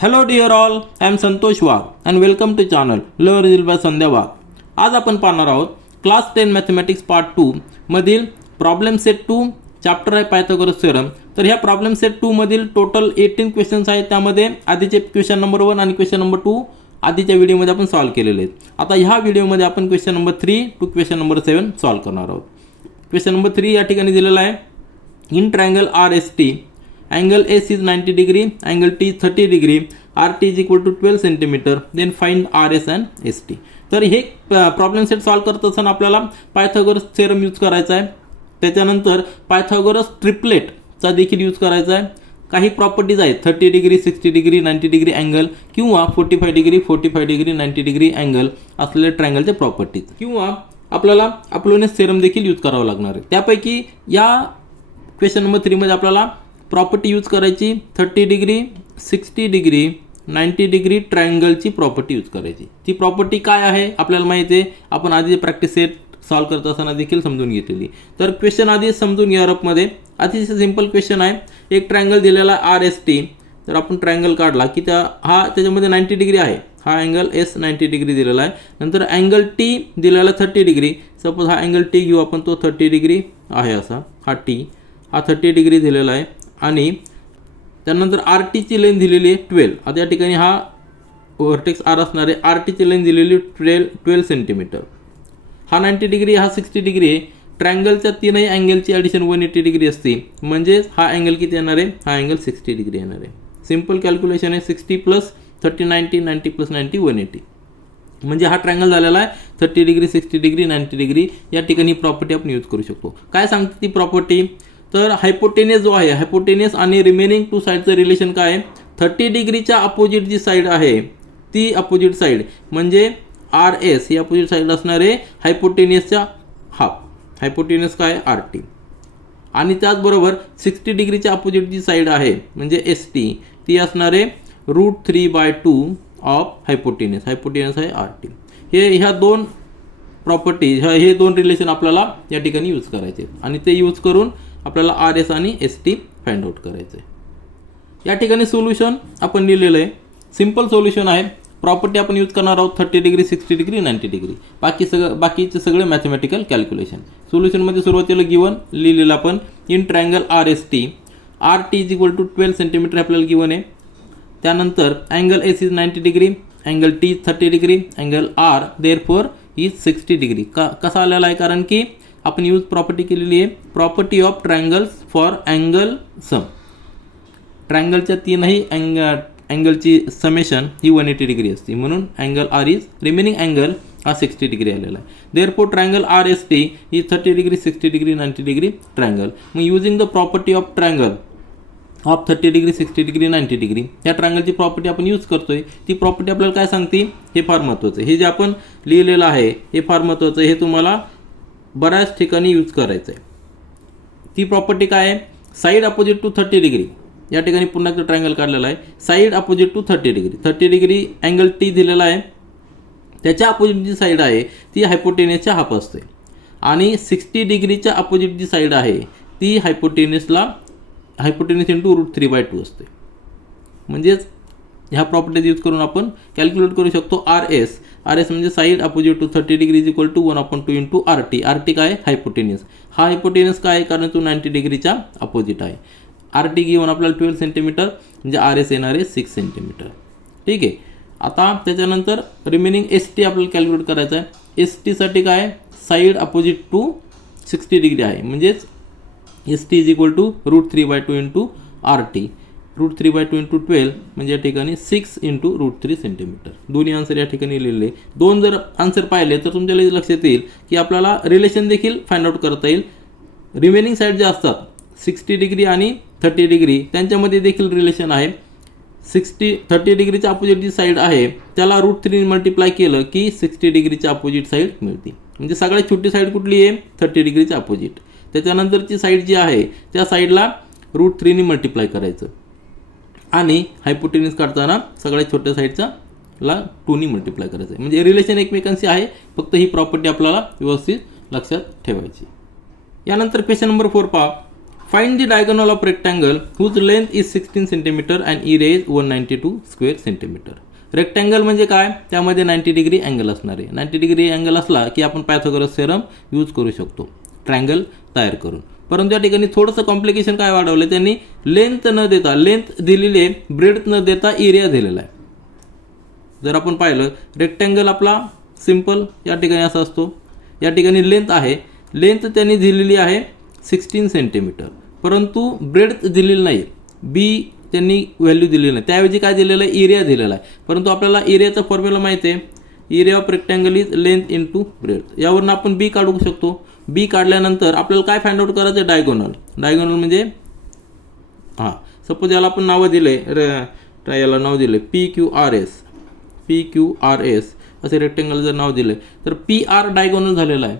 Hello dear all, I am Santosh Wagh and welcome to channel Lower Result by संध्या वाघ. आज आपण पाहणार आहोत class 10 mathematics part 2 मधील problem set 2 chapter आहे Pythagoras theorem. तर ह्या प्रॉब्लेम सेट 2 मधील टोटल 18 क्वेश्चन्स आहेत. त्यामध्ये आधीचे क्वेश्चन नंबर 1 आणि क्वेश्चन नंबर 2 आधीच्या व्हिडिओमध्ये आपण सॉल्व्ह केलेले आहेत. आता ह्या व्हिडिओमध्ये आपण question number 3 to question number 7 solve करणार आहोत. क्वेश्चन नंबर 3 या ठिकाणी दिलेला आहे. In triangle RST angle S is 90 degree, angle T 30 degree, RT is equal to 12 centimeter, then find RS and ST. तर हे प्रॉब्लेम सेट सॉल्व्ह करत असताना आपल्याला पायथागोरस थेरम यूज करायचा आहे. त्याच्यानंतर पायथागोरस ट्रिपलेटचा देखील यूज करायचा आहे. काही प्रॉपर्टीज आहेत 30 डिग्री 60 डिग्री 90 डिग्री अँगल किंवा 45 डिग्री 45 डिग्री 90 डिग्री अँगल असलेले ट्रायंगलचे प्रॉपर्टीज किंवा आपल्याला अपोलोनियस थेरम देखील यूज करावा लागणार आहे. त्यापैकी या क्वेश्चन नंबर 3 मध्ये आपल्याला प्रॉपर्टी यूज करायची 30 डिग्री 60 डिग्री 90 डिग्री ट्रायंगलची प्रॉपर्टी यूज करायची. ती प्रॉपर्टी काय आहे आपल्याला माहिती आहे. आपण आधी प्रॅक्टिस सेट सॉल्व्ह करत असताना देखील समजून घेतलेली. तर क्वेश्चन आधी समजून घ्या. रफमध्ये अतिशय सिंपल क्वेश्चन आहे. एक ट्रायंगल दिलेला RST. तर आपण ट्रायंगल काढला की त्याच्यामध्ये 90 डिग्री आहे. हा अँगल S 90 डिग्री दिलेला आहे. नंतर अँगल T दिलेला 30 डिग्री. सपोज हा अँगल T घेऊ आपण, तो 30 डिग्री आहे असा. हा T हा 30 डिग्री दिलेला आहे आणि त्यानंतर RT ची लेंथ दिलेली आहे 12. आता या ठिकाणी हा व्हर्टेक्स R असणार आहे. RT ची लेंथ दिलेली 12 सेंटीमीटर. हा 90 डिग्री हा 60 डिग्री आहे. ट्रायंगलच्या तीनही अँगलची ॲडिशन 180 डिग्री असते. म्हणजेच हा अँगल किती येणार आहे? हा अँगल 60 डिग्री येणार आहे. सिंपल कॅल्क्युलेशन आहे. 60 प्लस 30 90 90 प्लस 90 180. म्हणजे हा ट्रायंगल झालेला आहे 30 डिग्री 60 डिग्री 90 डिग्री. या ठिकाणी प्रॉपर्टी आपण यूज करू शकतो. काय सांगते ती प्रॉपर्टी? तर हायपोटेनियस जो आहे, हायपोटेनियस आणि रिमेनिंग टू साईडचं रिलेशन काय आहे? 30 डिग्रीच्या अपोजिट जी साईड आहे ती अपोजिट साईड म्हणजे RS ही अपोजिट साईड असणार आहे हायपोटेनियसच्या हाफ. हायपोटेनियस काय? RT. आणि त्याचबरोबर 60 डिग्रीच्या अपोजिट जी साईड आहे म्हणजे ST ती असणार आहे √3/2 ऑफ हायपोटेनियस. हायपोटेनियस आहे RT. ह्या दोन प्रॉपर्टी हे दोन रिलेशन आपल्याला या ठिकाणी यूज करायचे आणि ते यूज करून आपल्याला RS आणि ST फाइंड आउट करायचं आहे. या ठिकाणी सोल्युशन आपण लिहिलेलं आहे. सिंपल सोल्युशन आहे. प्रॉपर्टी आपण यूज करणार आहोत 30 डिग्री 60 डिग्री 90 डिग्री. बाकीचे सगळे मॅथमॅटिकल कॅल्क्युलेशन. सोल्युशनमध्ये सुरुवातीला गिवन लिहिलेलं आपण in triangle RST RT is equal to 12 centimetre आपल्याला गिवन आहे. त्यानंतर angle S is 90 degree, angle T 30 degree, angle R therefore is 60 degree. कसा आलेला आहे? कारण की आपण यूज प्रॉपर्टी केलेली आहे property of triangles for angle sum. ट्रायंगलच्या तीनही अँगलची समेशन ही 180 डिग्री असते. म्हणून angle R is remaining angle हा 60 डिग्री आलेला आहे. देअरफॉर ट्रायंगल RST ही 30 डिग्री 60 डिग्री 90 डिग्री ट्रायंगल. मग using the property of triangle of 30 degree 60 degree 90 degree या ट्रायंगलची प्रॉपर्टी आपण यूज करतोय. ती प्रॉपर्टी आपल्याला काय सांगते? हे फार महत्त्वाचं आहे. हे जे आपण लिहिलेलं आहे हे फार महत्त्वाचं आहे. हे तुम्हाला बऱ्याच ठिकाणी यूज करायचं आहे. ती प्रॉपर्टी काय आहे? Side opposite to 30 degree. या ठिकाणी पुन्हा एकदा ट्रायंगल काढलेला आहे. Side opposite to 30 degree. 30 degree angle T दिलेला आहे. त्याच्या अपोजिट जी साईड आहे ती हायपोटेनियसच्या हाफ असते आणि 60 डिग्रीच्या अपोजिट जी साईड आहे ती हायपोटेनियस इंटू √3/2 असते. म्हणजेच ह्या प्रॉपर्टीज यूज करून आपण कॅल्क्युलेट करू शकतो RS म्हणजे side opposite to 30 degree is equal to 1/2 into RT. RT काय? हायपोटेनियस. हा हायपोटेनियस काय आहे? कारण तो 90 डिग्रीच्या अपोजिट आहे. RT घेऊन आपल्याला 12 सेंटीमीटर म्हणजे RS येणार आहे 6 सेंटीमीटर. ठीक आहे. आता त्याच्यानंतर रिमेनिंग ST आपल्याला कॅल्क्युलेट करायचं आहे. ST साठी काय? साईड अपोजिट टू 60 डिग्री आहे. म्हणजेच ST is equal to √3/2 into RT. √3/2 into 12 म्हणजे या ठिकाणी 6 इंटू √3 सेंटीमीटर. दोन्ही आन्सर या ठिकाणी लिहिलेले. दोन जर आन्सर पाहिले तर तुमच्या लक्षात येईल की आपल्याला रिलेशन देखील फाइंड आउट करता येईल. रिमेनिंग साईड जे असतात 60 डिग्री आणि 30 डिग्री त्यांच्यामध्ये देखील रिलेशन आहे. 30 डिग्रीच्या अपोजिट जी साईड आहे त्याला √3 मल्टिप्लाय केलं की 60 डिग्रीच्या अपोजिट साईड मिळते. म्हणजे सगळ्यात छोटी साईड कुठली आहे? 30 डिग्रीच्या अपोजिट. त्याच्यानंतरची साईड जी आहे त्या साईडला √3 मल्टिप्लाय करायचं आणि हायपोटेनियस काढताना सगळ्यात छोट्या साईडचा 2 मल्टिप्लाय करायचं. म्हणजे रिलेशन एकमेकांशी आहे. फक्त ही प्रॉपर्टी आपल्याला व्यवस्थित लक्षात ठेवायची. यानंतर क्वेश्चन नंबर 4 पहा. Find the diagonal of rectangle whose length is 16 centimetre and area is 192 square centimetre. Rectangle म्हणजे काय, त्यामध्ये 90 डिग्री अँगल असणार आहे. 90 डिग्री अँगल असला की आपण पायथागोरस थेरम यूज करू शकतो ट्रायंगल तयार करून. परंतु या ठिकाणी थोडंसं कॉम्प्लिकेशन काय वाढवलं, त्यांनी लेंथ न देता, लेंथ दिलेली आहे, ब्रेड्थ न देता एरिया दिलेला आहे. जर आपण पाहिलं रेक्टँगल आपला सिंपल या ठिकाणी असा असतो, या ठिकाणी लेंथ आहे, लेंथ त्यांनी दिलेली आहे 16 सेंटीमीटर, परंतु ब्रेड्थ दिलेली नाही, बी त्यांनी व्हॅल्यू दिलेली नाही, त्याऐवजी काय दिलेलं आहे, एरिया दिलेला आहे. परंतु आपल्याला एरियाचा फॉर्म्युला माहिती आहे, area of rectangle is length into breadth. यावरून आपण बी काढू शकतो. बी काढल्यानंतर आपल्याला काय फाइंड आउट करायचं, डायगोनल. डायगोनल म्हणजे सपोज याला आपण नावं दिले, याला नाव दिले PQRS, PQRS असे रेक्टँगल जर नाव दिले तर PR डायगोनल झालेला आहे.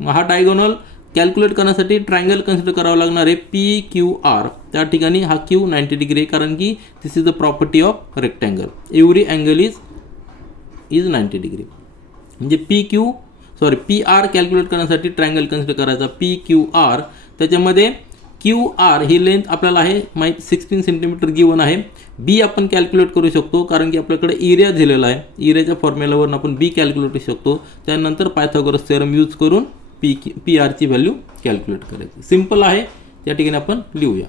मग हा डायगोनल कॅल्क्युलेट करण्यासाठी ट्रायंगल कन्सिडर करावं लागणार आहे PQR. त्या ठिकाणी हा Q 90 डिग्री आहे, कारण की this is the property of rectangle, every angle is 90 degree. म्हणजे PR कॅल्क्युलेट करण्यासाठी ट्रायंगल कन्सिडर करायचा PQR. त्याच्यामध्ये QR ही लेंथ आपल्याला आहे माहीत 16 सेंटीमीटर गिवन आहे. बी आपण कॅल्क्युलेट करू शकतो कारण की आपल्याकडे एरिया दिलेला आहे. एरियाच्या फॉर्म्युलावरून आपण बी कॅल्क्युलेट करू शकतो. त्यानंतर पायथागोरस थेरम यूज करून PR ची व्हॅल्यू कॅल्क्युलेट करायची. सिंपल आहे, त्या ठिकाणी आपण लिहूया.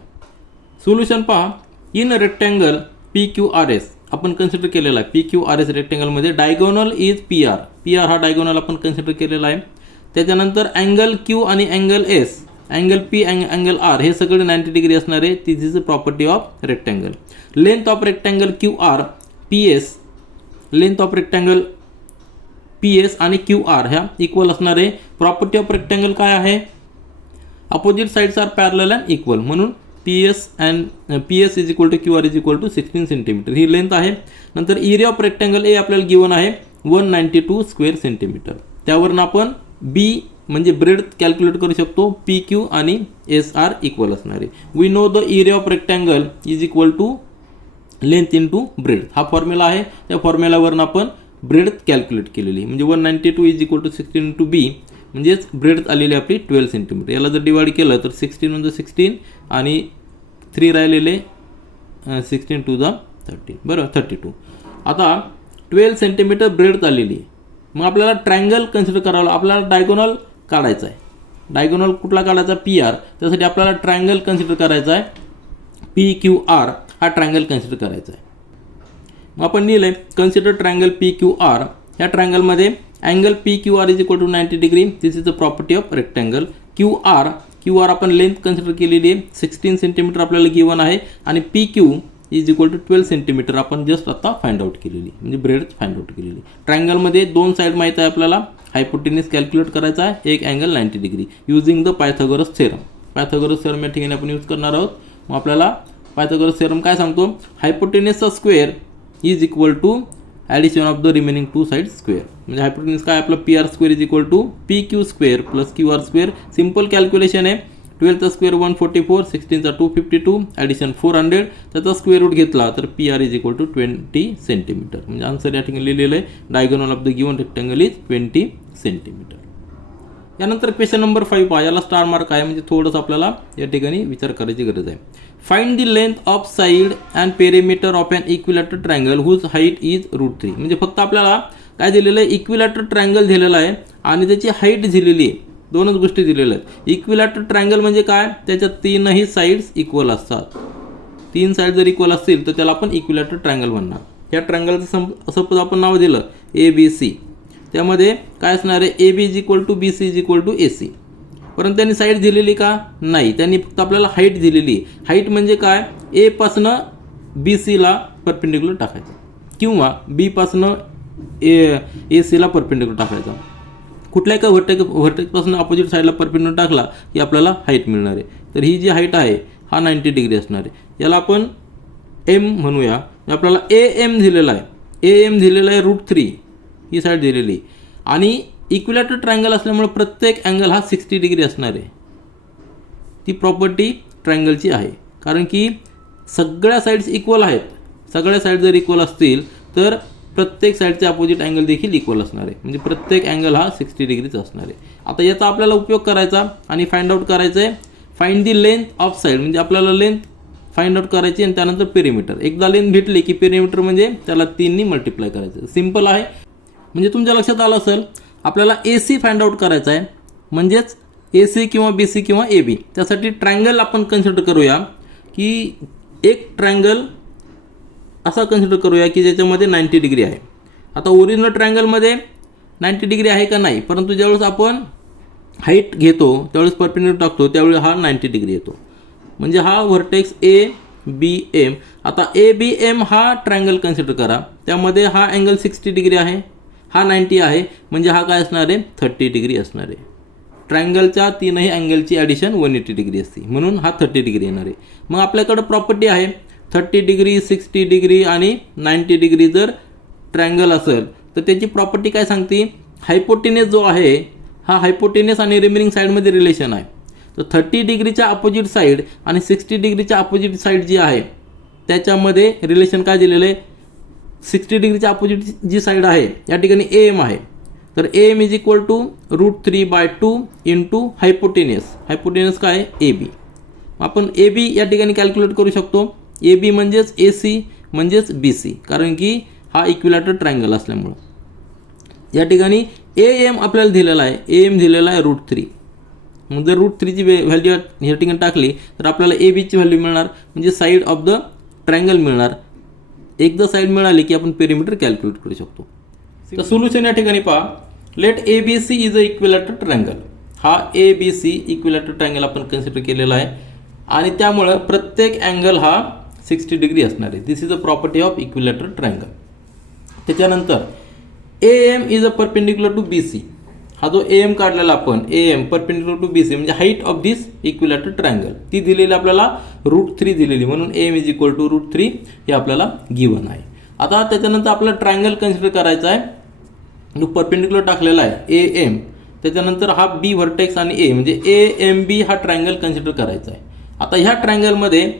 सोल्युशन पहा. इन रेक्टँगल PQRS आपण कन्सिडर केलेला आहे. PQRS रेक्टँगलमध्ये डायगोनल इज PR हा डायगोनल आपण कन्सिडर केलेला आहे. त्याच्यानंतर अँगल Q आणि angle S, angle P angle R हे सगळे 90 डिग्री असणार आहे. This is a property of rectangle. Length of rectangle QR PS, length of rectangle PS आणि QR ह्या इक्वल असणार आहे. प्रॉपर्टी ऑफ रेक्टँगल काय आहे, opposite sides are parallel and equal, म्हणून PS is equal to QR is equal to 16 centimetre ही length आहे. नंतर एरिया ऑफ रेक्टँगल ए आपल्याला गिवन आहे 192 स्क्वेअर सेंटीमीटर. त्यावरून आपण बी म्हणजे ब्रेड्थ कॅल्क्युलेट करू शकतो. PQ आणि SR इक्वल असणार आहे. We know the area of rectangle is equal to length into breadth, हा फॉर्म्युला आहे. त्या फॉर्म्युलावरून आपण ब्रेड्थ कॅल्क्युलेट केलेली, म्हणजे 192 is equal to 16 into B, म्हणजेच ब्रेड्थ आलेली आपली 12 सेंटीमीटर. याला जर डिवाइड केलं तर 16 म्हणजे 16 आणि 3 राहिलेले 16 टू द 30, बरोबर 32. आता 12 सेंटीमीटर ब्रेड्थ आलेली आहे. मग आपल्याला ट्रायंगल कन्सिडर करावं, आपल्याला डायगोनल काढायचा आहे. डायगोनल कुठला काढायचा, PR. त्यासाठी आपल्याला ट्रायंगल कन्सिडर करायचा आहे. PQR हा ट्रायंगल कन्सिडर करायचा आहे. मग आपण लिहिलंय कन्सिडर ट्रायंगल PQR. ह्या ट्रायंगलमध्ये angle PQR is equal to 90 degree. This is the property of rectangle. QR आपण लेंथ कन्सिडर केलेली आहे 16 सेंटीमीटर आपल्याला गिवन आहे, आणि PQ is equal to 12 centimetre आपण जस्ट आता फाइंड आउट केलेली, म्हणजे ब्रेड्थ फाइंड आउट केलेली. ट्रायंगलमध्ये दोन साईड माहीत आहे आपल्याला, हायपोटेन्यूज कॅल्क्युलेट करायचा आहे, एक angle 90 degree using the Pythagoras theorem. Pythagoras theorem या ठिकाणी आपण यूज करणार आहोत. मग आपल्याला पायथागोरस थेरम काय सांगतो, हायपोटेन्यूजचा square is equal to addition of the remaining two side square. म्हणजे हायपोटेन्यूज काय आपलं PR square is equal to PQ square plus QR square. Simple calculation आहे. 12चा स्क्वेअर 144, 16चा 252, ॲडिशन 400, त्याचा स्क्वेअर रूट घेतला तर PR is equal to 20 centimetre. म्हणजे answer या ठिकाणी लिहिलेलं आहे, diagonal of the given rectangle is 20 centimetre. यानंतर क्वेश्चन नंबर 5 पहा. याला स्टार मार्क आहे, म्हणजे थोडंसं आपल्याला या ठिकाणी विचार करायची गरज आहे. Find the length of side and perimeter of an equilateral triangle whose height is √3. म्हणजे फक्त आपल्याला काय दिलेलं आहे, इक्विलॅटरल ट्रायंगल दिलेला आहे आणि त्याची हाईट दिलेली आहे. दोनच गोष्टी दिलेल्या आहेत. इक्विलॅटरल ट्रायंगल म्हणजे काय, त्याच्या तीनही साइड्स इक्वल असतात. 3 साइड जर इक्वल असतील तर त्याला आपण इक्विलॅटरल ट्रायंगल म्हणणार. या ट्रायंगलचं सपोज आपण नाव दिलं ABC, त्यामध्ये काय असणार आहे, AB is equal to BC is equal to AC. परंतु त्यांनी साईड दिलेली का, नाही, त्यांनी फक्त आपल्याला हाईट दिलेली आहे. हाईट म्हणजे काय, A पासनं BC ला परपेंडिक्युलर टाकायचं किंवा B पासनं AC ला परपेंडिक्युलर टाकायचा. कुठल्याही का व्हर्टेक्सपासून अपोजिट साईडला परपेंडिक्युलर टाकला की आपल्याला हाईट मिळणार आहे. तर ही जी हाईट आहे हा 90 डिग्री असणार आहे. याला आपण M म्हणूया. आपल्याला AM दिलेला आहे, AM दिलेला आहे √3, ही साईड दिलेली, आणि इक्विलॅटरल ट्रायंगल असल्यामुळे प्रत्येक अँगल हा 60 डिग्री असणार आहे. ती प्रॉपर्टी ट्रायंगलची आहे, कारण की सगळ्या साईड्स इक्वल आहेत. सगळ्या साईड जर इक्वल असतील तर प्रत्येक साईडचे अपोजिट अँगल देखील इक्वल असणार आहे, म्हणजे प्रत्येक अँगल हा 60 डिग्रीचा असणार आहे. आता याचा आपल्याला उपयोग करायचा आणि फाइंड आउट करायचं आहे find the length of side, म्हणजे आपल्याला लेंथ फाइंड आउट करायची आणि त्यानंतर पेरिमीटर. एकदा लेंथ भेटली की पेरिमीटर म्हणजे त्याला 3 मल्टिप्लाय करायचं. सिंपल आहे. म्हणजे तुमच्या लक्षात आलं असेल आपल्याला AC फाइंड आउट करायचा आहे, म्हणजेच AC किंवा BC किंवा AB. त्यासाठी ट्रायंगल आपण कन्सिडर करूया की एक ट्रायंगल असा कन्सिडर करूया की ज्याच्यामध्ये 90 डिग्री आहे. आता ओरिजिनल ट्रायंगलमध्ये 90 डिग्री आहे का नाही, परंतु ज्यावेळेस आपण हाईट घेतो त्यावेळेस परपेंडिक्युलर टाकतो त्यावेळी हा 90 डिग्री येतो. म्हणजे हा व्हर्टेक्स ABM. आता ABM हा ट्रायंगल कन्सिडर करा, त्यामध्ये हा अँगल 60 डिग्री आहे, हा 90 आहे, म्हणजे हा काय असणार आहे 30 डिग्री असणार आहे. ट्रायंगलच्या तीनही अँगलची ॲडिशन 180 डिग्री असते, म्हणून हा 30 डिग्री येणार आहे. मग आपल्याकडं प्रॉपर्टी आहे 30 डिग्री 60 डिग्री आणि 90 डिग्री जर ट्रायंगल असेल तर त्याची प्रॉपर्टी काय सांगते, हायपोटेनियस जो आहे हा हायपोटेनियस आणि रिमेनिंग साईडमध्ये रिलेशन आहे. तर 30 डिग्रीच्या अपोजिट साईड आणि 60 डिग्रीच्या अपोजिट साईड जी आहे त्याच्यामध्ये रिलेशन काय दिलेलं आहे, 60 डिग्रीच्या अपोजिट जी साईड आहे या ठिकाणी AM आहे. तर AM is equal to √3/2 into hypotenuse. Hypotenuse काय आहे AB. आपण AB या ठिकाणी कॅल्क्युलेट करू शकतो. AB म्हणजेच AC म्हणजेच BC, कारण की हा इक्विलॅटरल ट्रायंगल असल्यामुळं. या ठिकाणी AM आपल्याला दिलेला आहे, AM दिलेला आहे √3. मग जर √3ची व्हॅल्यू या ठिकाणी टाकली तर आपल्याला ABची व्हॅल्यू मिळणार, म्हणजे साईड ऑफ द ट्रायंगल मिळणार. एकदा साईड मिळाली की आपण पेरिमीटर कॅल्क्युलेट करू शकतो. तर सोल्युशन या ठिकाणी पहा, let ABC is a equilateral triangle. हा ABC इक्विलॅटरल ट्रायंगल आपण कन्सिडर केलेला आहे आणि त्यामुळं प्रत्येक अँगल हा 60 डिग्री असणार आहे. This is a property of equilateral triangle. त्याच्यानंतर AM is a perpendicular to BC. हा जो AM काढलेला आपण AM परपेंडिक्युलर टू BC म्हणजे height of this equilateral triangle ती दिलेली आपल्याला √3 दिलेली, म्हणून AM इज इक्वल टू √3 हे आपल्याला गिवन आहे. आता त्याच्यानंतर आपल्याला ट्रायंगल कन्सिडर करायचा आहे, जो परपेंडिक्युलर टाकलेला आहे AM. त्याच्यानंतर हा B व्हर्टेक्स आणि A म्हणजे AMB हा ट्रायंगल कन्सिडर करायचा आहे. आता ह्या ट्रायंगलमध्ये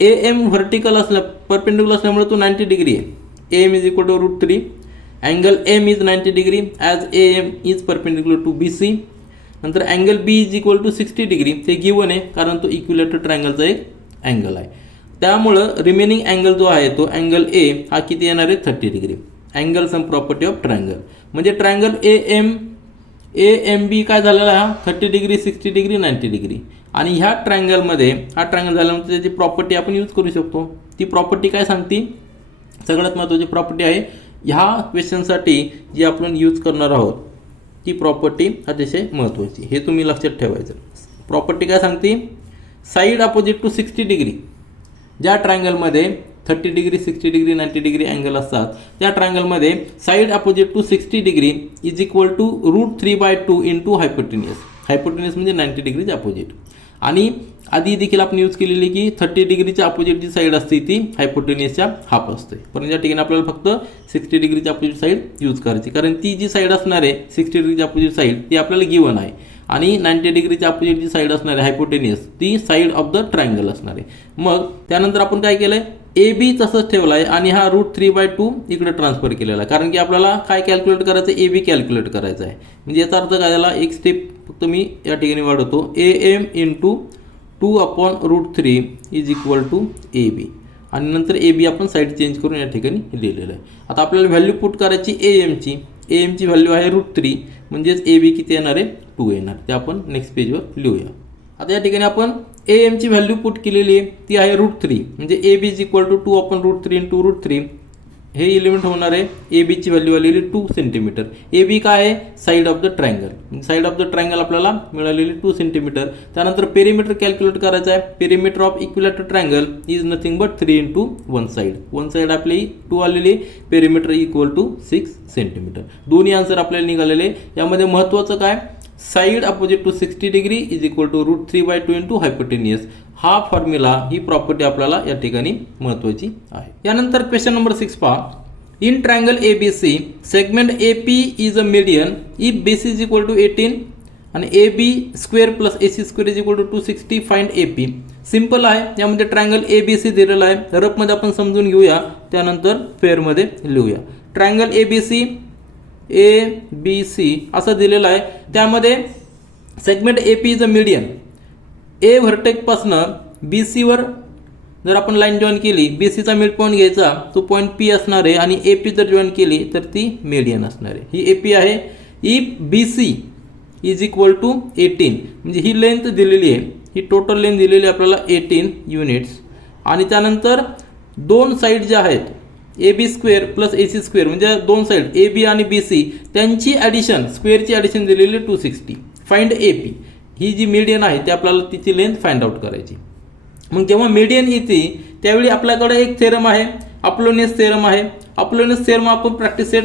AM व्हर्टिकल परपेंडिक्युलर असल्यामुळे तो 90 डिग्री आहे. AM is equal to √3. Angle M is 90 degree as AM is perpendicular to BC. नंतर angle B is equal to 60 degree ते गिवन आहे, कारण तो इक्विलॅटरल ट्रायंगलचा एक अँगल आहे. त्यामुळं रिमेनिंग अँगल जो आहे तो अँगल A हा किती येणार आहे 30 degree. Angle sum property of triangle म्हणजे ट्रायंगल AMB काय झालेला आहे, 30 डिग्री 60 डिग्री 90 डिग्री. आणि ह्या ट्रायंगलमध्ये हा ट्रायंगल झाल्यानंतर त्याची प्रॉपर्टी आपण यूज करू शकतो. ती प्रॉपर्टी काय सांगते, सगळ्यात महत्त्वाची प्रॉपर्टी आहे ह्या क्वेश्चनसाठी जी आपण यूज करणार आहोत ती प्रॉपर्टी अतिशय महत्त्वाची, हे तुम्ही लक्षात ठेवायचं. प्रॉपर्टी काय सांगते, साईड अपोजिट टू 60 डिग्री. ज्या ट्रायंगलमध्ये 30 डिग्री 60 डिग्री 90 डिग्री अँगल असतात त्या ट्रायंगलमध्ये side opposite to 60 degree is equal to √3/2 into hypotenuse. Hypotenuse म्हणजे 90 डिग्रीचे अपोजिट. आणि आधी देखील आपण यूज केलेली की 30 डिग्रीच्या अपोजिट जी साईड असते ती हायपोटेनियसच्या हाफ असते, पण या ठिकाणी आपल्याला फक्त 60 डिग्रीच्या अपोजिट साईड यूज करायची, कारण ती जी साईड असणार आहे 60 डिग्रीच्या अपोजिट साईड ती आपल्याला गिवन आहे. आणि 90 डिग्रीच्या अपोजिट जी साईड असणार आहे हायपोटेनियस ती साईड ऑफ द ट्रायंगल असणार आहे. मग त्यानंतर आपण काय केलं आहे, AB तसंच ठेवला आहे आणि हा √3/2 इकडे ट्रान्सफर केलेला आहे, कारण की आपल्याला काय कॅल्क्युलेट करायचं आहे, AB कॅल्क्युलेट करायचं आहे. म्हणजे याचा अर्थ काय झाला, एक स्टेप फक्त मी या ठिकाणी वाढवतो, AM into 2/√3 is equal to AB. आणि नंतर AB आपण साईड चेंज करून या ठिकाणी लिहिलेलं आहे. आता आपल्याला व्हॅल्यू पुट करायची AMची व्हॅल्यू आहे √3 म्हणजेच AB किती येणार आहे 2 येणार. ते आपण नेक्स्ट पेजवर लिहूया. आता या ठिकाणी आपण AMची व्हॅल्यू पुट केलेली आहे ती आहे √3 म्हणजे AB is equal to 2/√3 into √3 हे एलिमेंट होणार आहे. ABची व्हॅल्यू आलेली 2 सेंटीमीटर. AB काय आहे, side of the triangle. Side of the triangle आपल्याला मिळालेली 2 सेंटीमीटर. त्यानंतर पेरिमीटर कॅल्क्युलेट करायचं आहे. Perimeter of equilateral triangle is nothing but 3 into one side आपली 2 आलेली. Perimeter equal to 6 centimetre. दोन्ही आन्सर आपल्याला निघालेले. यामध्ये महत्त्वाचं काय, side opposite to 60 degree is equal to √3/2 into hypotenuse. हा फॉर्म्युला ही प्रॉपर्टी आपल्याला या ठिकाणी महत्त्वाची आहे. यानंतर क्वेश्चन नंबर 6 पहा. In triangle ABC segment AP is a median if BC is equal to 18 आणि AB square plus AC square is equal to 260. Find AP. Simple आहे. यामध्ये ट्रायंगल ABC दिलेला आहे. रफमध्ये आपण समजून घेऊया, त्यानंतर फेअरमध्ये लिहूया. ट्रायंगल ABC असं दिलेलं आहे. त्यामध्ये segment AP is a median. A व्हर्टेक्सपासनं बी सीवर जर आपण लाईन जॉईन केली, बी सीचा मिड पॉईंट घ्यायचा, तो पॉईंट पी असणार आहे आणि ए पी जर जॉईन केली तर ती मीडियन असणार आहे. ही ए पी आहे. If B C is equal to 18, म्हणजे ही लेंथ दिलेली आहे, ही टोटल लेंथ दिलेली आहे आपल्याला 18 युनिट्स. आणि त्यानंतर दोन साईड ज्या आहेत A B square plus A C square, म्हणजे दोन साईड ए बी आणि बी सी त्यांची ॲडिशन, स्क्वेअरची ॲडिशन दिलेली 260. Find A P. ही जी मीडियन आहे ती आपल्याला तिची लेंथ फाइंड आउट करायची. मग जेव्हा मीडियन येते त्यावेळी आपल्याकडे एक थेरम आहे, अपोलोनियस थेरम आहे. अपोलोनियस थेरम आपण प्रॅक्टिस सेट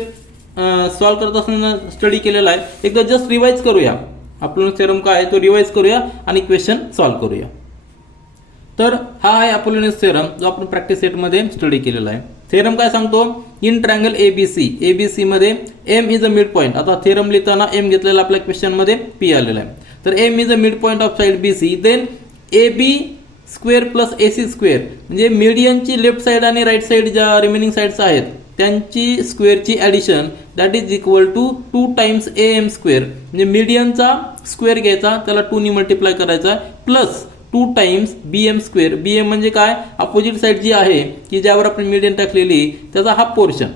सॉल्व करत असताना स्टडी केलेला आहे. एकदा जस्ट रिवाइज करूया. अपोलोनियस थेरम काय आहे तो रिवाइज करूया आणि क्वेश्चन सॉल्व करूया. तर हा आहे अपोलोनियस थेरम जो आपण प्रॅक्टिस सेटमध्ये स्टडी केलेला आहे. थेरम काय सांगतो, इन ट्रायंगल एबीसी मध्ये M is a mid point. आता थेरम लिहिताना एम घेतलेला आपल्या क्वेश्चनमध्ये पी आलेला आहे. तर M is a mid point of side B C, then A B square plus A C square, म्हणजे मीडियनची लेफ्ट साईड आणि राईट साईड ज्या रिमेनिंग साईड्स आहेत त्यांची स्क्वेअरची addition that is equal to 2 times A M square, म्हणजे मीडियनचा square घ्यायचा, त्याला 2 नी मल्टिप्लाय करायचा, प्लस 2 टाइम्स बी एम स्क्वेअर. बी एम म्हणजे काय, अपोजिट साईड जी आहे की ज्यावर आपण मीडियन टाकलेली त्याचा हा पोर्शन,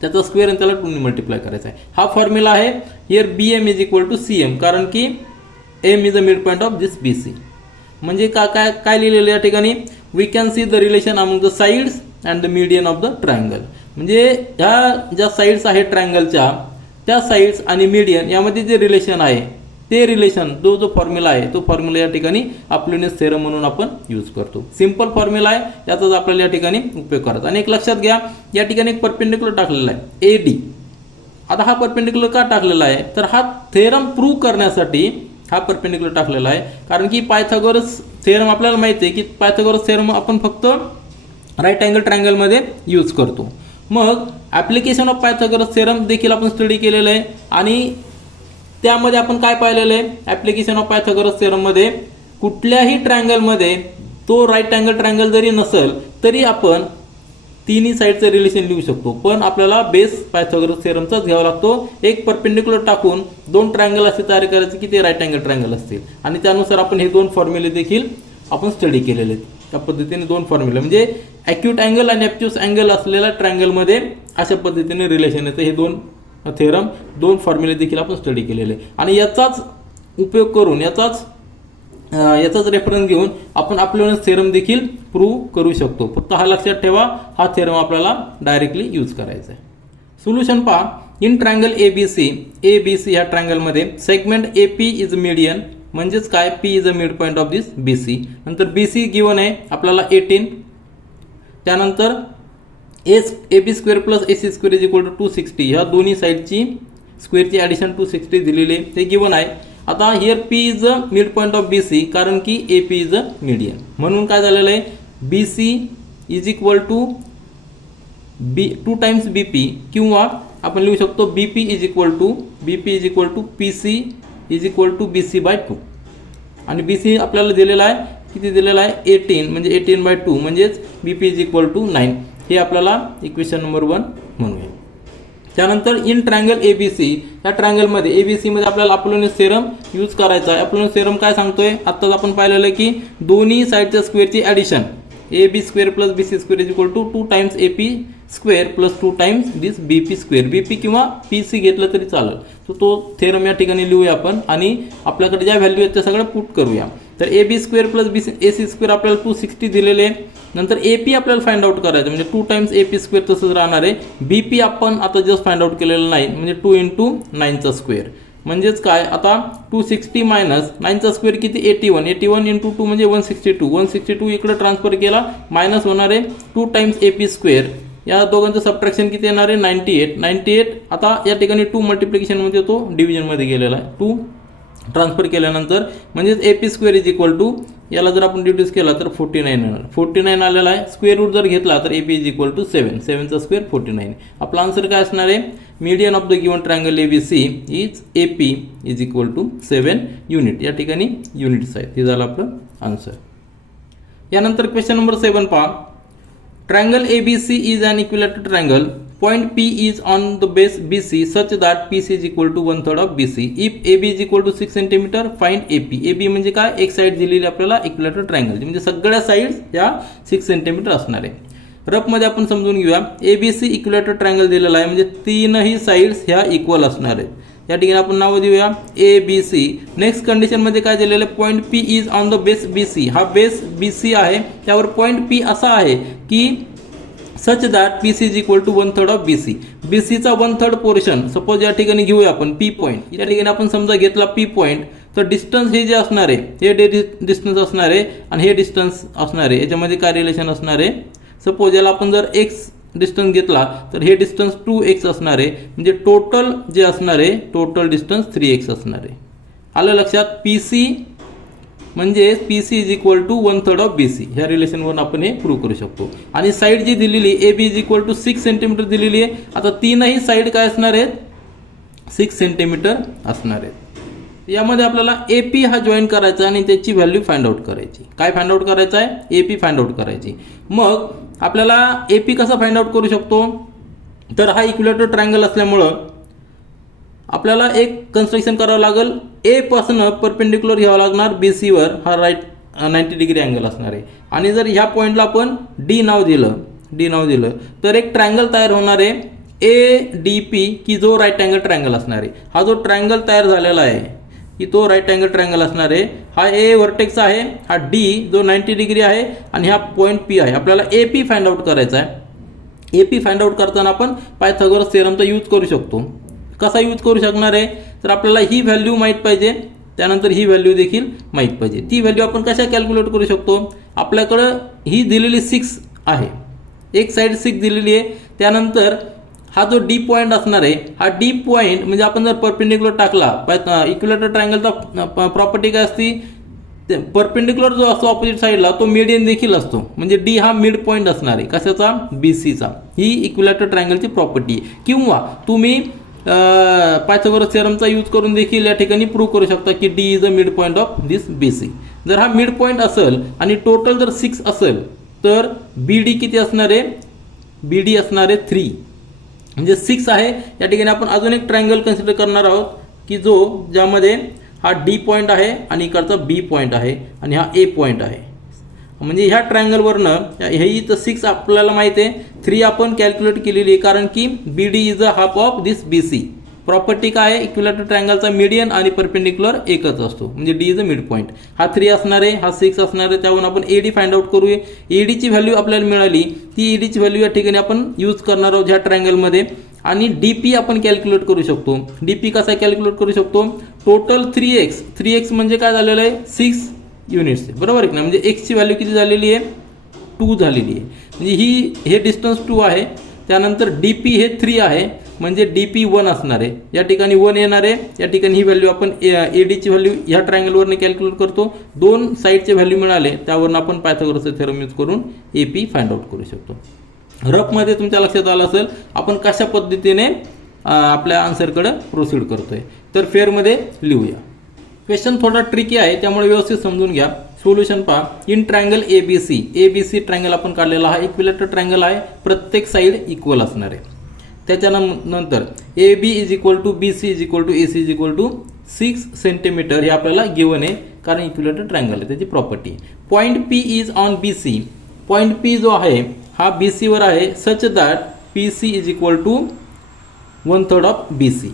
त्याचा स्क्वेअर आणि त्याला 2 नी मल्टिप्लाय करायचा आहे. हा फॉर्म्युला आहे. Here B M is equal to C M, कारण की M is a mid point of this B C. म्हणजे काय लिहिलेलं या ठिकाणी, we can see the relation among the sides and the median of the triangle. म्हणजे ह्या ज्या साइड्स आहेत ट्रायंगलच्या त्या साइड्स आणि मीडियन यामध्ये जे रिलेशन आहे ते रिलेशन जो फॉर्म्युला आहे तो फॉर्म्युला या ठिकाणी अपोलोनियस थेरम म्हणून आपण यूज करतो. सिंपल फॉर्म्युला आहे, याचाच आपल्याला या ठिकाणी उपयोग करायचा. आणि एक लक्षात घ्या, या ठिकाणी एक परपेंडिक्युलर टाकलेला आहे ए डी. आता हा परपेंडिक्युलर का टाकलेला आहे, तर हा थेरम प्रूव्ह करण्यासाठी हा परपेंडिक्युलर टाकलेला आहे. कारण की पायथागोरस थेरम आपल्याला माहिती आहे की पायथागोरस थेरम आपण फक्त राईट अँगल ट्रायंगलमध्ये यूज करतो. मग ॲप्लिकेशन ऑफ पायथागोरस थेरम देखील आपण स्टडी केलेलं आहे आणि त्यामध्ये आपण काय पाहिलेलं आहे, ॲप्लिकेशन ऑफ पायथागोरस थेरममध्ये कुठल्याही ट्रायंगलमध्ये तो राईट अँगल ट्रायंगल जरी नसेल तरी आपण तिन्ही साईडचं रिलेशन लिहू शकतो. पण आपल्याला बेस पायथागोरस थेरमचाच घ्यावा लागतो. एक परपेंडिक्युलर टाकून 2 ट्रायंगल असे तयार करायचे की ते राईट अँगल ट्रायंगल असतील आणि त्यानुसार आपण हे 2 फॉर्म्युले देखील आपण स्टडी केलेले आहेत. त्या पद्धतीने 2 फॉर्म्युले म्हणजे ॲक्यूट अँगल आणि ॲब्ट्यूस अँगल असलेल्या ट्रायंगलमध्ये अशा पद्धतीने रिलेशन येतं. हे 2 थेरम 2 फॉर्म्युले देखील आपण स्टडी केलेले आणि याचाच उपयोग करून याचाच रेफरन्स घेऊन आपण अपोलोनियस थेरम देखील प्रूव्ह करू शकतो. फक्त हा लक्षात ठेवा, हा थेरम आपल्याला डायरेक्टली यूज करायचा आहे. सोल्युशन पहा. In triangle A B C ह्या ट्रायंगलमध्ये segment A P is median, म्हणजेच काय, P is a mid point of this B C. नंतर बी सी गिवन आहे आपल्याला 18. त्यानंतर A B square plus A C square is equal to 260. ह्या दोन्ही साईडची स्क्वेअरची ॲडिशन 260 दिलेली आहे, ते गिवन आहे. आता here P is a mid point of B C, कारण की A P is a median. म्हणून काय झालेलं आहे, B C is equal to 2 times B P, किंवा आपण लिहू शकतो B P is equal to P C is equal to B C by 2. आणि बी सी आपल्याला दिलेला आहे, किती दिलेला आहे, 18, म्हणजे 18/2 म्हणजेच B P is equal to 9. हे आपल्याला इक्वेशन नंबर 1 म्हणूया. त्यानंतर in triangle A B C, या ट्रायंगलमध्ये ए बी सीमध्ये आपल्याला अपोलोनियस थेरम यूज करायचा आहे. अपोलोनियस थेरम काय सांगतोय, आत्ताच आपण पाहिलेलं आहे की दोन्ही साईडच्या स्क्वेअरची addition A B square plus B C square is equal to 2 times A P square plus 2 times this B P square. B P किंवा पी सी घेतलं तरी चालेल. तो थेरम या ठिकाणी लिहूया आपण आणि आपल्याकडे ज्या व्हॅल्यू आहेत त्या सगळ्या पुट करूया. तर A B square plus B C A C square आपल्याला 260 दिलेले आहे. नंतर ए पी आपल्याला फाइंड आउट करायचं, म्हणजे 2 टाइम्स ए पी स्क्वेअर तसंच राहणार आहे. बी पी आपण आता जस्ट फाइंड आउट केलेलं नाही, म्हणजे 2 × 9चा स्क्वेअर, म्हणजेच काय, आता 260 मायनस 9चा स्क्वेअर किती, 81 × 2 म्हणजे 162 इकडे ट्रान्सफर केला, मायनस होणार आहे 2 टाइम्स ए पी स्क्वेअर. या दोघांचं सबट्रॅक्शन किती येणार आहे, 98. आता या ठिकाणी 2 मल्टिप्लिकेशनमध्ये तो डिव्हिजनमध्ये गेलेला आहे. 2 ट्रान्सफर केल्यानंतर म्हणजेच A P square is equal to, याला जर आपण रिड्यूस केला तर 49 येणार. 49 आलेला आहे. स्क्वेअर रूट जर घेतला तर A P is equal to 7. 7चा स्क्वेअर 49. आपला आन्सर काय असणार आहे, median of the given triangle A B C is A P is equal to 7 unit. या ठिकाणी युनिट्स आहेत. हे झालं आपलं आन्सर. यानंतर क्वेश्चन नंबर 7 पहा. Triangle A B C is an equilateral triangle point P is on the base BC such that PC is equal to 1/3 of BC. If AB is equal to 6 cm, find AP. AB म्हणजे काय, एक side दिलेली आपल्याला equilateral triangle, म्हणजे सगळ्या sides या 6 cm असणार आहे. रफ मध्ये आपण समजून घेऊया. ABC इक्विलॅटरल ट्रायंगल दिलेला आहे, म्हणजे तीनही साइड्स ह्या इक्वल असणार आहेत. या ठिकाणी आपण नाव देऊया ABC. नेक्स्ट कंडिशन मध्ये काय दिलेलं आहे, point P is on the base BC. हा बेस BC आहे, त्यावर पॉईंट P असा आहे की such that PC is equal to 1/3 of BC. BCचा 1/3 पोर्शन सपोज या ठिकाणी घेऊया आपण P पॉईंट. या ठिकाणी आपण समजा घेतला P पॉईंट, तर डिस्टन्स हे जे असणार आहे हे डिस्टन्स असणार आहे आणि हे डिस्टन्स असणार आहे. याच्यामध्ये काय रिलेशन असणार आहे, सपोज याला आपण जर x डिस्टन्स घेतला तर हे डिस्टन्स 2x असणार आहे, म्हणजे टोटल जे असणार आहे टोटल डिस्टन्स 3x असणार आहे. आलं लक्षात. PC म्हणजे PC is equal to 1/3 of BC. ह्या रिलेशनवरून आपण हे प्रूव्ह करू शकतो. आणि साईड जी दिलेली AB is equal to 6 cm दिलेली आहे. आता तीनही साईड काय असणार आहेत, 6 cm असणार आहेत. यामध्ये आपल्याला AP हा जॉईन करायचा आणि त्याची व्हॅल्यू फाइंड आउट करायची. काय फाइंड आउट करायचं आहे, AP फाइंड आउट करायची. मग आपल्याला AP कसं फाइंड आउट करू शकतो, तर हा इक्विलॅटरल ट्रायंगल असल्यामुळं आपल्याला एक कन्स्ट्रक्शन करावं लागेल. A पासून परपेंडिक्युलर घ्यावं लागणार BC वर, हा राईट 90 डिग्री अँगल असणार आहे. आणि जर ह्या पॉईंटला आपण D नाव दिलं तर एक ट्रायंगल तयार होणार आहे ADP, की जो राईट अँगल ट्रायंगल असणार आहे. हा जो ट्रायंगल तयार झालेला आहे की तो राईट अँगल ट्रायंगल असणार आहे. हा A व्हर्टेक्स आहे, हा D जो 90 डिग्री आहे आणि हा पॉईंट P आहे. आपल्याला AP फाइंड आउट करायचा आहे. AP फाइंड आउट करताना आपण पायथागोरस थेरमचा यूज करू शकतो. कसा यूज करू शकणार आहे, तर आपल्याला ही व्हॅल्यू माहीत पाहिजे, त्यानंतर ही व्हॅल्यू देखील माहीत पाहिजे. ती व्हॅल्यू आपण कशा कॅल्क्युलेट करू शकतो, आपल्याकडं ही दिलेली 6 आहे, एक साईड 6 दिलेली आहे. त्यानंतर हा जो D पॉईंट असणार आहे, हा D पॉईंट म्हणजे आपण जर परपेंडिक्युलर टाकला, इक्विलॅटरल ट्रायंगलचा प्रॉपर्टी काय असती, परपेंडिक्युलर जो असतो ऑपोजिट साईडला तो मीडियन देखील असतो. म्हणजे D हा मिड पॉईंट असणार आहे, कशाचा, BCचा. ही इक्विलॅटरल ट्रायंगलची प्रॉपर्टी. किंवा तुम्ही पायथागोरस थेरमचा यूज करून देखील या ठिकाणी प्रूव्ह करू शकता की D is a mid point of this BC. जर हा मिड पॉईंट असेल आणि टोटल जर 6 असेल तर BD किती असणार आहे, BD असणार आहे 3, म्हणजे 6 आहे. या ठिकाणी आपण अजून एक ट्रायंगल कन्सिडर करणार आहोत की ज्यामध्ये हा D पॉईंट आहे आणि इकडचा B पॉईंट आहे आणि हा A पॉईंट आहे. म्हणजे ह्या ट्रायंगलवरनं ही तर 6 आपल्याला माहिती आहे, 3 आपण कॅल्क्युलेट केलेली आहे, कारण की BD is a half of this BC. Property काय आहे, इक्विलॅटरल ट्रायंगलचा मीडियन आणि परपेंडिक्युलर एकच असतो, म्हणजे D is a mid point. हा 3 असणार आहे, हा 6 असणार आहे. त्यावरून आपण AD फाइंड आउट करूया. ADची व्हॅल्यू आपल्याला मिळाली, ती ADची व्हॅल्यू या ठिकाणी आपण यूज करणार आहोत ह्या ट्रायंगलमध्ये. आणि DP आपण कॅल्क्युलेट करू शकतो. DP कसा कॅल्क्युलेट करू शकतो, टोटल 3x म्हणजे काय झालेलं आहे, 6 युनिट्स, बरोबर आहे ना. म्हणजे x ची व्हॅल्यू किती झालेली आहे, 2 झालेली आहे. म्हणजे हे डिस्टन्स 2 आहे. त्यानंतर DP हे 3 आहे, म्हणजे DP 1 असणार आहे. या ठिकाणी 1 येणार आहे. या ठिकाणी ही व्हॅल्यू आपण ADची व्हॅल्यू ह्या ट्रायंगलवरनं कॅल्क्युलेट करतो. दोन साईडचे व्हॅल्यू मिळाले, त्यावरून आपण पायथागोरसचा थेरम यूज करून AP फाइंड आउट करू शकतो. रफमध्ये तुमच्या लक्षात आलं असेल आपण कशा पद्धतीने आपल्या आन्सरकडे प्रोसीड करतोय. तर फेअरमध्ये लिहूया. क्वेश्चन थोडा ट्रिकी आहे, त्यामुळे व्यवस्थित समजून घ्या. सोल्युशन पहा. इन ट्रायंगल ABC ट्रायंगल आपण काढलेला हा इक्विलॅटरल ट्रायंगल आहे, प्रत्येक साईड इक्वल असणार आहे. त्याच्यानंतर AB is equal to BC is equal to AC is equal to 6 centimetre हे आपल्याला गिवन आहे, कारण इक्विलॅटरल ट्रायंगल आहे, त्याची property. Point P is on BC. Point P जो आहे हा BC वर आहे, such that PC is equal to 1/3 of BC.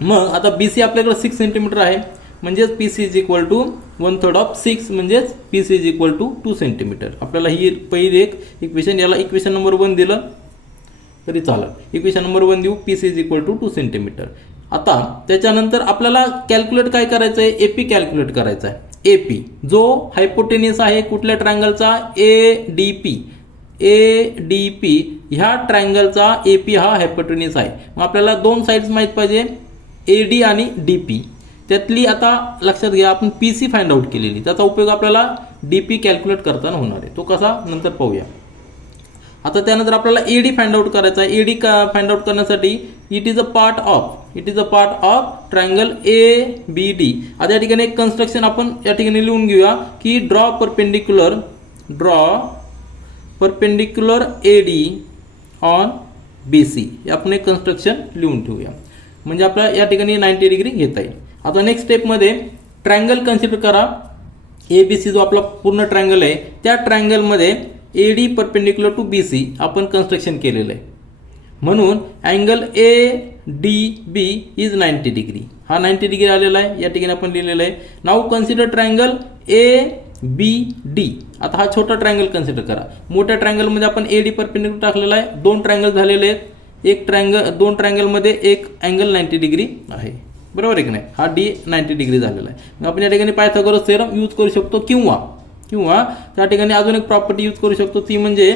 मग आता BC आपल्याकडे 6 सेंटीमीटर आहे, म्हणजेच PC is equal to 1/3 of 6, म्हणजेच PC is equal to 2 centimetre. आपल्याला ही पहिली एक इक्वेशन, याला इक्वेशन नंबर 1 दिलं तरी चालेल. इक्वेशन नंबर 1 देऊ, PC is equal to 2 centimetre. आता त्याच्यानंतर आपल्याला कॅल्क्युलेट काय करायचं आहे, AP कॅल्क्युलेट करायचा आहे. AP जो हायपोटेनियस आहे कुठल्या ट्रायंगलचा, ADP ह्या ट्रायंगलचा AP हा हायपोटेनियस आहे. मग आपल्याला दोन साइड्स माहीत पाहिजे, AD आणि DP. त्यातली आता लक्षात घ्या आपण PC फाइंड आउट केलेली, त्याचा उपयोग आपल्याला DP कॅल्क्युलेट करताना होणार आहे. तो कसा नंतर पाहूया. आता त्यानंतर आपल्याला AD फाइंड आउट करायचा आहे. AD फाइंड आउट करण्यासाठी it is a part of triangle ABD. आता या ठिकाणी एक कन्स्ट्रक्शन आपण या ठिकाणी लिहून घेऊया की draw perpendicular AD on BC हे आपण एक कन्स्ट्रक्शन लिहून ठेवूया. म्हणजे आपल्याला या ठिकाणी 90 डिग्री घेता येईल. आता नेक्स्ट स्टेपमध्ये ट्रायंगल कन्सिडर करा. ABC जो आपला पूर्ण ट्रायंगल आहे त्या ट्रायंगलमध्ये AD परपेंडिक्युलर टू BC आपण कन्स्ट्रक्शन केलेलं आहे. म्हणून अँगल ADB इज 90 डिग्री. हा 90 डिग्री आलेला आहे. या ठिकाणी आपण लिहिलेलं आहे. Now consider triangle ABD. आता हा छोटा ट्रायंगल कन्सिडर करा. मोठ्या ट्रायंगलमध्ये आपण AD परपेंडिक्युलर टाकलेला आहे. दोन ट्रायंगल झालेले आहेत. दोन ट्रायंगलमध्ये एक अँगल 90 डिग्री आहे. बरोबर आहे की नाही. हा D 90 डिग्री झालेला आहे. मग आपण या ठिकाणी पायथागोरस थेरम यूज करू शकतो किंवा त्या ठिकाणी अजून एक प्रॉपर्टी यूज करू शकतो. ती म्हणजे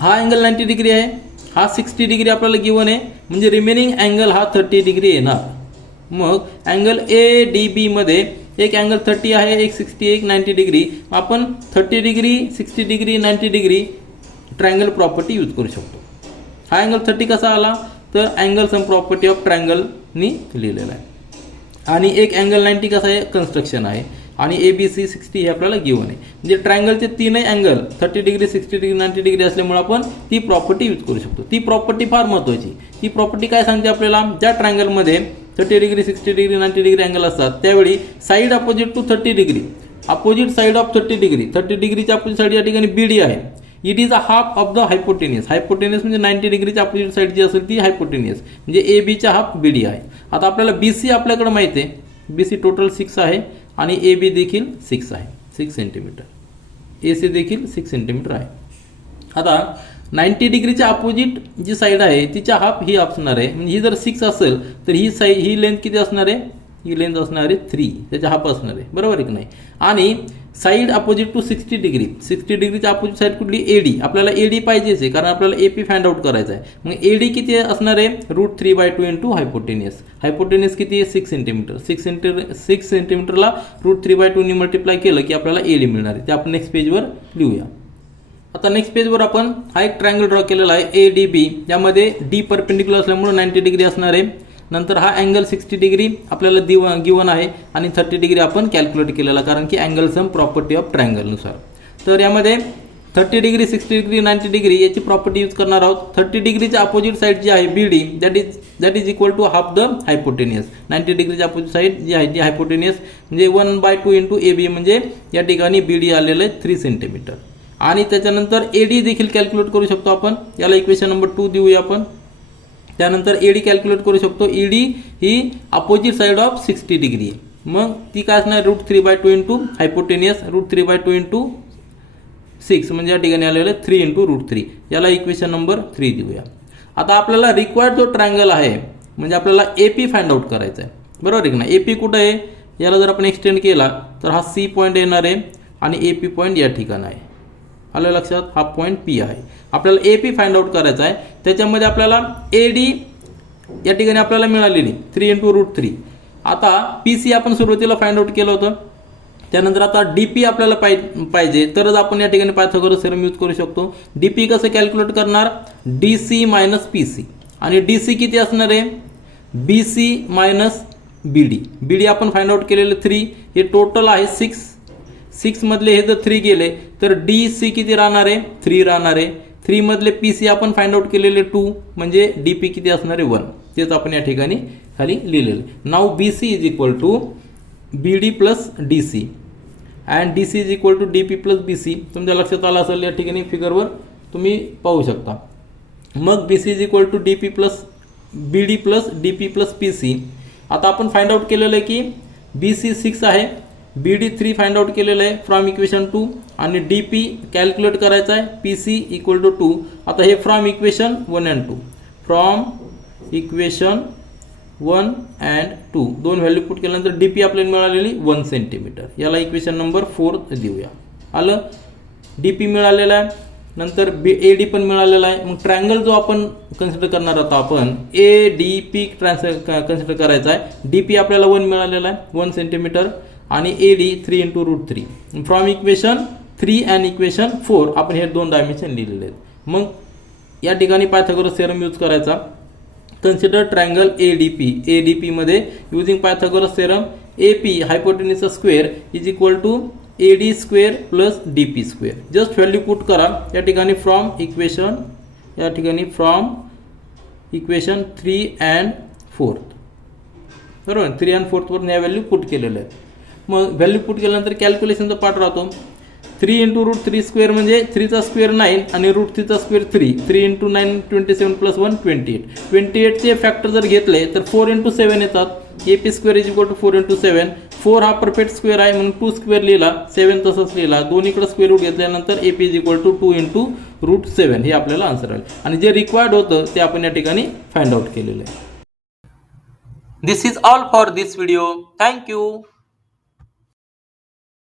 हा अँगल 90 डिग्री आहे. हा 60 डिग्री आपल्याला गिवन आहे. म्हणजे रिमेनिंग अँगल हा 30 डिग्री येणार. मग अँगल ADB मध्ये एक अँगल 30 आहे, एक 60, एक 90 डिग्री. आपण 30 degree, 60 degree, 90 degree triangle property use करू शकतो. हा अँगल 30 कसा आला तर अँगल सम प्रॉपर्टी ऑफ ट्रायंगलनी लिहिलेला आहे. आणि एक अँगल 90 कसा आहे कन्स्ट्रक्शन आहे. आणि ABC 60 हे आपल्याला गिवन आहे. म्हणजे ट्रायंगलचे तीनही अँगल 30 डिग्री, 60 डिग्री, 90 डिग्री असल्यामुळे आपण ती प्रॉपर्टी यूज करू शकतो. ती प्रॉपर्टी फार महत्त्वाची. ती प्रॉपर्टी काय सांगते आपल्याला, ज्या ट्रायंगलमध्ये 30 डिग्री, 60 डिग्री, 90 डिग्री अँगल असतात त्यावेळी side opposite to 30 degree, opposite side of 30 degree, 30 डिग्रीच्या अपोजिट साईड या ठिकाणी BD आहे. It is a half of the hypotenuse. Hypotenuse म्हणजे 90 डिग्रीच्या अपोजिट साईड जी असेल ती हायपोटेनियस म्हणजे ABचा हाफ BD आहे. आता आपल्याला BC आपल्याकडे माहिती आहे. BC टोटल 6 आहे आणि AB देखील 6 आहे, 6 सेंटीमीटर. AC देखील 6 सेंटीमीटर आहे. आता 90 डिग्रीच्या अपोजिट जी साईड आहे तिच्या हाफ ही असणार आहे. म्हणजे ही जर 6 असेल तर ही लेंथ किती असणार आहे, ही लेंथ असणार आहे 3, त्याच्या हाफ असणार आहे. बरोबर आहे की नाही. आणि साईड अपोजिट टू 60 डिग्री, 60 डिग्रीच्या अपोजिट साईड कुठली AD. आपल्याला AD पाहिजेच आहे कारण आपल्याला AP फाइंड आउट करायचं आहे. मग AD किती असणार आहे √3/2 इंटू हायपोटेनियस. हायपोटेनियस किती आहे 6 सेंटीमीटर. 6 सेंटीमीटरला √3/2 ने मल्टिप्लाय केलं की आपल्याला AD मिळणार आहे. ते आपण नेक्स्ट पेजवर लिहूया. आता नेक्स्ट पेजवर आपण हा एक ट्रायंगल ड्रॉ केलेला आहे ADB. यामध्ये D परपेंडिक्युलर असल्यामुळे 90 डिग्री असणार आहे. नंतर हा अँगल 60 डिग्री आपल्याला गिवन आहे आणि 30 डिग्री आपण कॅल्क्युलेट केलेला कारण की अँगल सम प्रॉपर्टी ऑफ ट्रायंगलनुसार. तर यामध्ये 30 डिग्री, 60 डिग्री, 90 डिग्री याची प्रॉपर्टी यूज करणार आहोत. 30 डिग्रीच्या अपोजिट साईड जी आहे BD that is equal to half the hypotenuse. 90 डिग्रीच्या अपोजिट साईड जी आहे ती हायपोटेनियस म्हणजे 1/2 इंटू AB म्हणजे या ठिकाणी BD आलेलं आहे 3 सेंटीमीटर. आणि त्याच्यानंतर AD देखील कॅल्क्युलेट करू शकतो आपण. याला इक्वेशन नंबर 2 देऊया आपण. त्यानंतर AD कॅल्क्युलेट करू शकतो. ED he opposite side of 60 degree आहे. मग ती काय असणार √3/2 इंटू हायपोटेनियस, √3/2 इंटू 6 म्हणजे या ठिकाणी आलेलं 3 इंटू √3. याला इक्वेशन नंबर 3 देऊया. आता आपल्याला रिक्वायर्ड जो ट्रायंगल आहे म्हणजे आपल्याला AP फाइंड आउट करायचा आहे. बरोबर आहे की नाही. AP कुठं आहे, याला जर आपण एक्सटेंड केला तर हा C पॉईंट येणार आहे आणि AP पॉईंट या ठिकाणी आहे. आलं लक्षात. हा पॉईंट P आहे. आपल्याला AP फाइंड आउट करायचा आहे. त्याच्यामध्ये आपल्याला AD या ठिकाणी आपल्याला मिळालेली 3 इंटू √3. आता PC आपण सुरुवातीला फाइंड आउट केलं होतं. त्यानंतर आता DP आपल्याला पाहिजे तरच आपण या ठिकाणी पायथागोरस थेरम यूज करू शकतो. DP कसं कॅल्क्युलेट करणार, DC मायनस PC. आणि DC किती असणार आहे BC मायनस BD. BD आपण फाइंड आउट केलेलं 3, हे टोटल आहे 6 मधले हे जर 3 गेले तर DC किती राहणार आहे 3 राहणार आहे. 3 मधले PC आपण फाइंड आउट केलेले 2 म्हणजे DP किती असणार आहे 1. तेच आपण या ठिकाणी खाली लिहिलेलं. Now BC is equal to BD plus DC and DC is equal to DP plus BC. तुमच्या लक्षात आलं असेल या ठिकाणी फिगरवर तुम्ही पाहू शकता. मग BC is equal to DP plus BD plus DP plus PC. आता आपण फाइंड आउट केलेलं आहे की BC 6 आहे, BD 3 फाइंड आउट केलेलं आहे फ्रॉम इक्वेशन 2 आणि DP कॅल्क्युलेट करायचा आहे PC इक्वल टू 2. आता हे from equation 1 and 2, from equation 1 and 2 दोन व्हॅल्यू पुट केल्यानंतर DP आपल्याला मिळालेली 1 सेंटीमीटर. याला इक्वेशन नंबर 4 देऊया. आलं. DP मिळालेला आहे, नंतर AD पण मिळालेला आहे. मग ट्रायंगल जो आपण कन्सिडर करणार आहोत आपण ADP कन्सिडर करायचा आहे. DP आपल्याला 1 मिळालेला आहे 1 सेंटीमीटर आणि AD 3 into √3. From equation 3 and equation 4 आपण हे 2 डायमेन्शन लिहिलेले आहेत. मग या ठिकाणी पायथागोरस थेरम यूज करायचा. कन्सिडर ट्रायंगल ADP मध्ये युजिंग पायथागोरस थेरम AP हायपोटेन्यूजचा square is equal to AD square plus DP square. Just value put करा या ठिकाणी फ्रॉम इक्वेशन या ठिकाणी फ्रॉम इक्वेशन 3 and 4 बरोबर 3 and 4 वर या व्हॅल्यू पुट केलेल्या आहेत. मग व्हॅल्यू पुट केल्यानंतर कॅल्क्युलेशनचा पार्ट राहतो. 3 × √3 स्क्वेअर म्हणजे 3चा स्क्वेअर 9 आणि √3चा स्क्वेअर 3. 3 × 9 27 + 1 28. 28चे फॅक्टर जर घेतले तर 4 × 7 येतात. AP square is equal to 4 × 7. 4 हा परफेक्ट स्क्वेअर आहे म्हणून 2 स्क्वेअर लिहिला, 7 तसंच लिहिला. दोन्हीकडे स्क्वेअर रूट घेतल्यानंतर AP इज इक्वल टू 2 × √7 हे आपल्याला आन्सर आले. आणि जे रिक्वायर्ड होतं ते आपण या ठिकाणी फाइंड आउट केलेलं आहे. This is all for this video. Thank you.